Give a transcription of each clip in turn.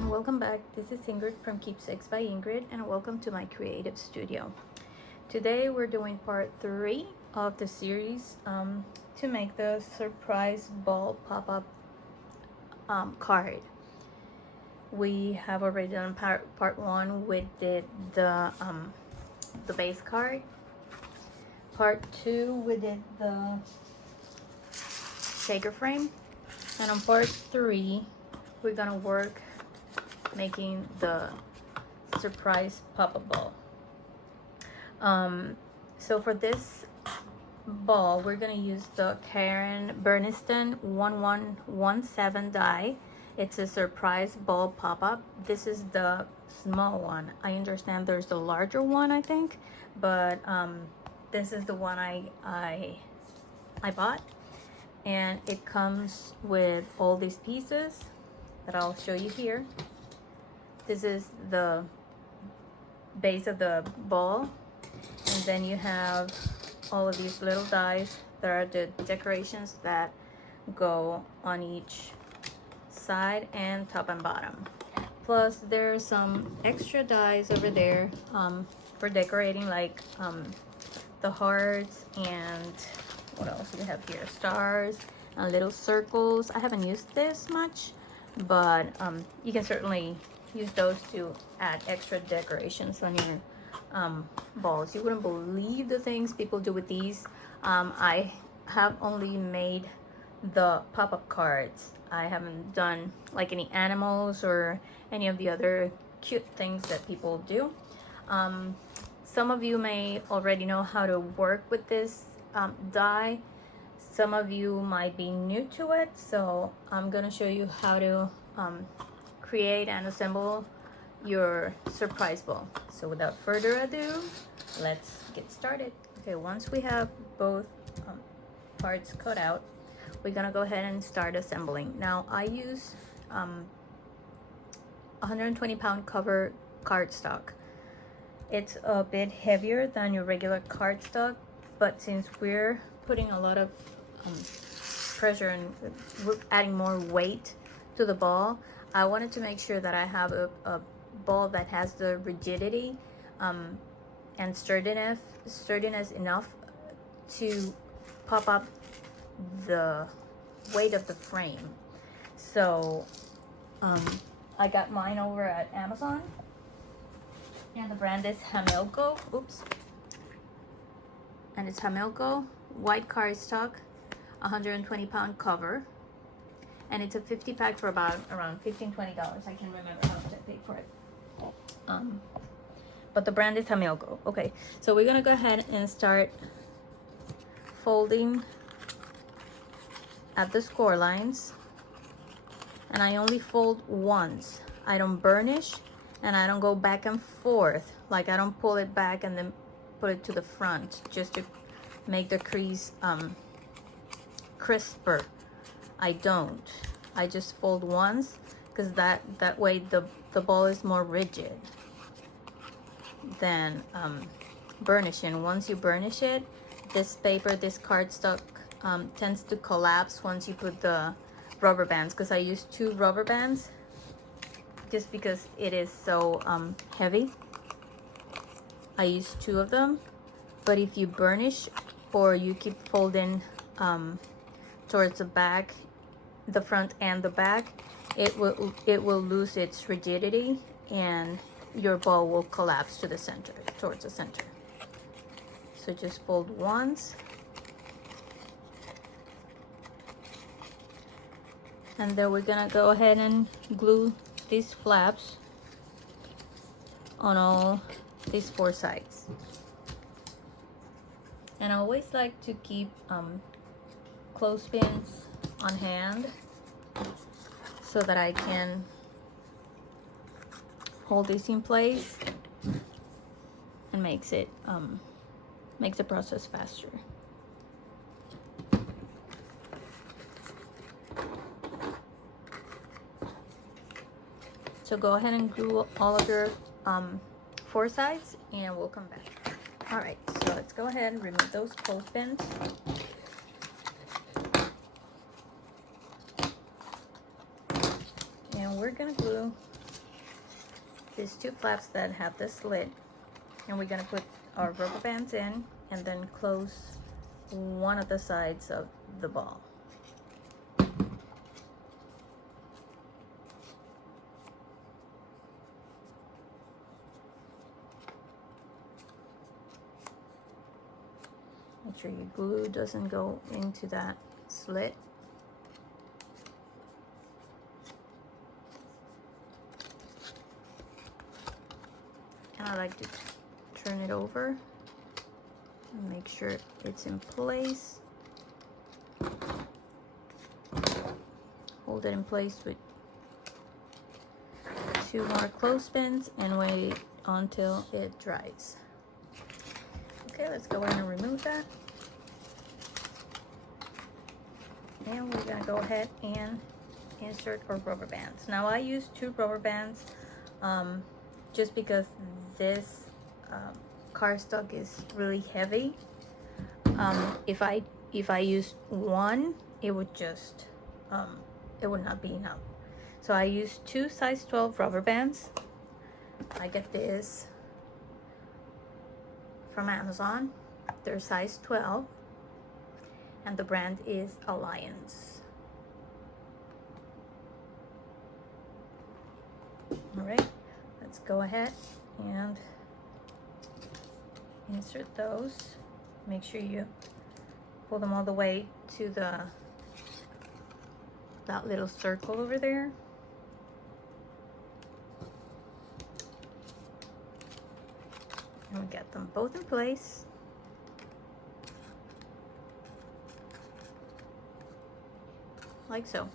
everyone, welcome back. This is Ingrid from Keepsakes by Ingrid and welcome to my creative studio. Today we're doing part 3 of the series to make the surprise ball pop-up card. We have already done part 1. We did the base card. Part 2 we did the shaker frame, and on part 3 we're gonna work making the surprise pop-up ball. So for this ball we're gonna use the Karen Berniston 1117 die. It's a surprise ball pop-up. This is the small one. I understand there's a larger one, I think, but this is the one I bought, and it comes with all these pieces that I'll show you here. This is the base of the ball, and then you have all of these little dies that are the decorations that go on each side and top and bottom. Plus there's some extra dies over there for decorating, like the hearts, and what else do we have here? Stars and little circles. I haven't used this much, but you can certainly use those to add extra decorations on your balls. You wouldn't believe the things people do with these. I have only made the pop-up cards. I haven't done like any animals or any of the other cute things that people do. Some of you may already know how to work with this die. Some of you might be new to it, so I'm gonna show you how to create and assemble your surprise ball. So without further ado, let's get started. Okay, once we have both parts cut out, we're gonna go ahead and start assembling. Now I use 120 pound cover cardstock. It's a bit heavier than your regular cardstock, but since we're putting a lot of pressure and we're adding more weight to the ball, I wanted to make sure that I have a ball that has the rigidity and sturdiness enough to pop up the weight of the frame. So I got mine over at Amazon, and the brand is Hamilco. Oops. And it's Hamilco white cardstock, 120 pound cover, and it's a 50 pack for around $15-20. I can't remember how much I paid for it, but the brand is Hamilco. Okay, so we're gonna go ahead and start folding at the score lines, and I only fold once. I don't burnish, and I don't go back and forth. Like, I don't pull it back and then put it to the front just to make the crease crisper. I don't. I just fold once, because that way the ball is more rigid than burnishing. Once you burnish it, this paper, this cardstock tends to collapse once you put the rubber bands, because I use 2 rubber bands just because it is so heavy. I use 2 of them, but if you burnish or you keep folding towards the back, the front and the back, it will lose its rigidity and your ball will collapse to the center, towards the center. So just fold once, and then we're gonna go ahead and glue these flaps on all these 4 sides. And I always like to keep clothespins on hand so that I can hold this in place, and makes the process faster. So go ahead and glue all of your 4 sides, and we'll come back. All right, so let's go ahead and remove those clothespins. And we're gonna glue these two flaps that have the slit, and we're gonna put our rubber bands in and then close one of the sides of the ball. Make sure your glue doesn't go into that slit. And I like to turn it over and make sure it's in place. Hold it in place with 2 more clothespins and wait until it dries. Okay, let's go ahead and remove that. And we're gonna go ahead and insert our rubber bands. Now I use 2 rubber bands just because this cardstock is really heavy. If I used 1, it would just it would not be enough. So I use 2 size 12 rubber bands. I get this from Amazon. They're size 12 and the brand is Alliance. All right, let's go ahead and insert those. Make sure you pull them all the way to that little circle over there. And we get them both in place. Like so.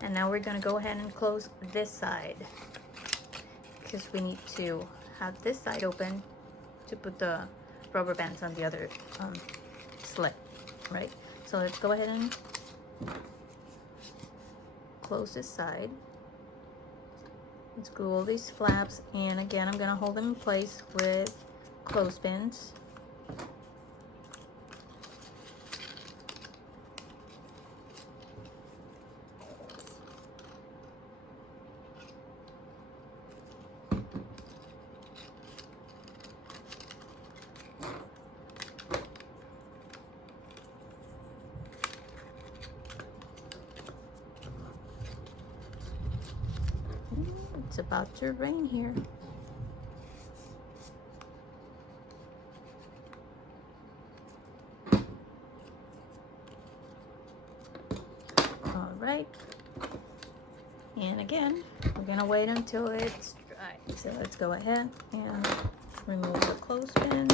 And now we're gonna go ahead and close this side because we need to have this side open to put the rubber bands on the other slit, right? So let's go ahead and close this side. Let's glue all these flaps, and again I'm gonna hold them in place with clothespins. It's about to rain here. All right. And again, we're gonna wait until it's dry. So let's go ahead and remove the clothespins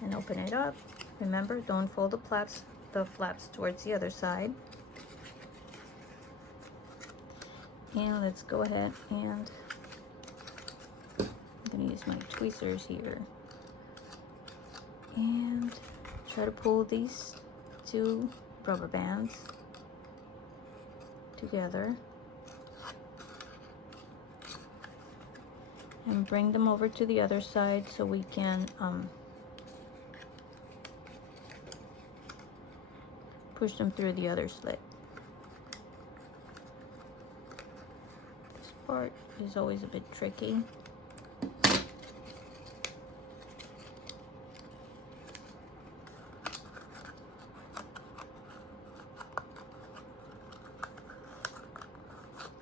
and open it up. Remember, don't fold the flaps towards the other side. And let's go ahead and I'm gonna use my tweezers here and try to pull these 2 rubber bands together and bring them over to the other side so we can push them through the other slit. Part is always a bit tricky.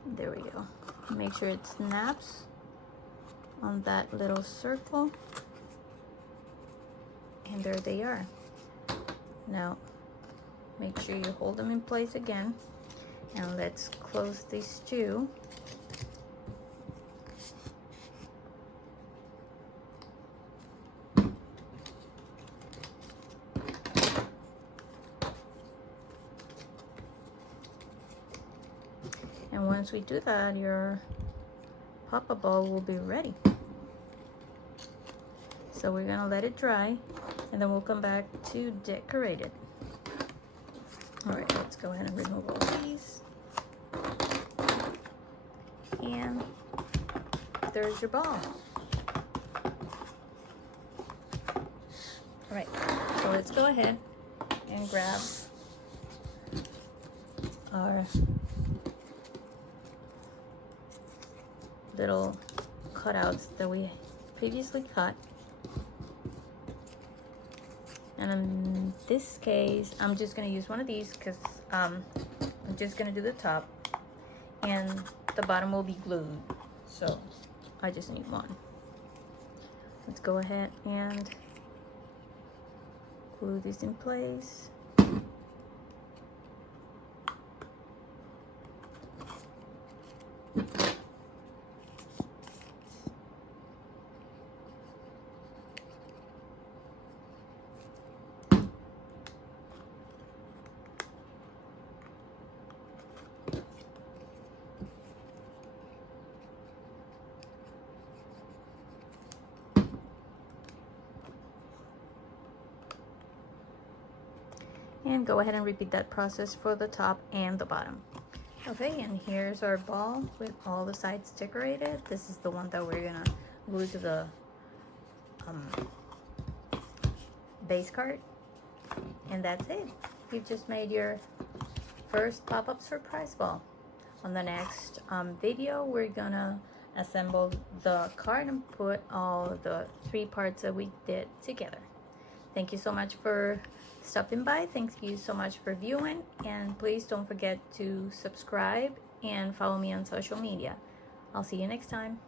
There we go. Make sure it snaps on that little circle. And there they are. Now, make sure you hold them in place again. And let's close these 2. And once we do that, your Pop-Up ball will be ready. So we're gonna let it dry and then we'll come back to decorate it. All right, let's go ahead and remove all these. And there's your ball. All right, so let's go ahead and grab our little cutouts that we previously cut. And in this case, I'm just gonna use one of these because I'm just gonna do the top and the bottom will be glued. So I just need one. Let's go ahead and glue this in place. And go ahead and repeat that process for the top and the bottom. Okay, and here's our ball with all the sides decorated. This is the one that we're gonna glue to the base card. And that's it. You've just made your first pop-up surprise ball. On the next video, we're gonna assemble the card and put all the 3 parts that we did together. Thank you so much for stopping by. Thank you so much for viewing, and please don't forget to subscribe and follow me on social media. I'll see you next time.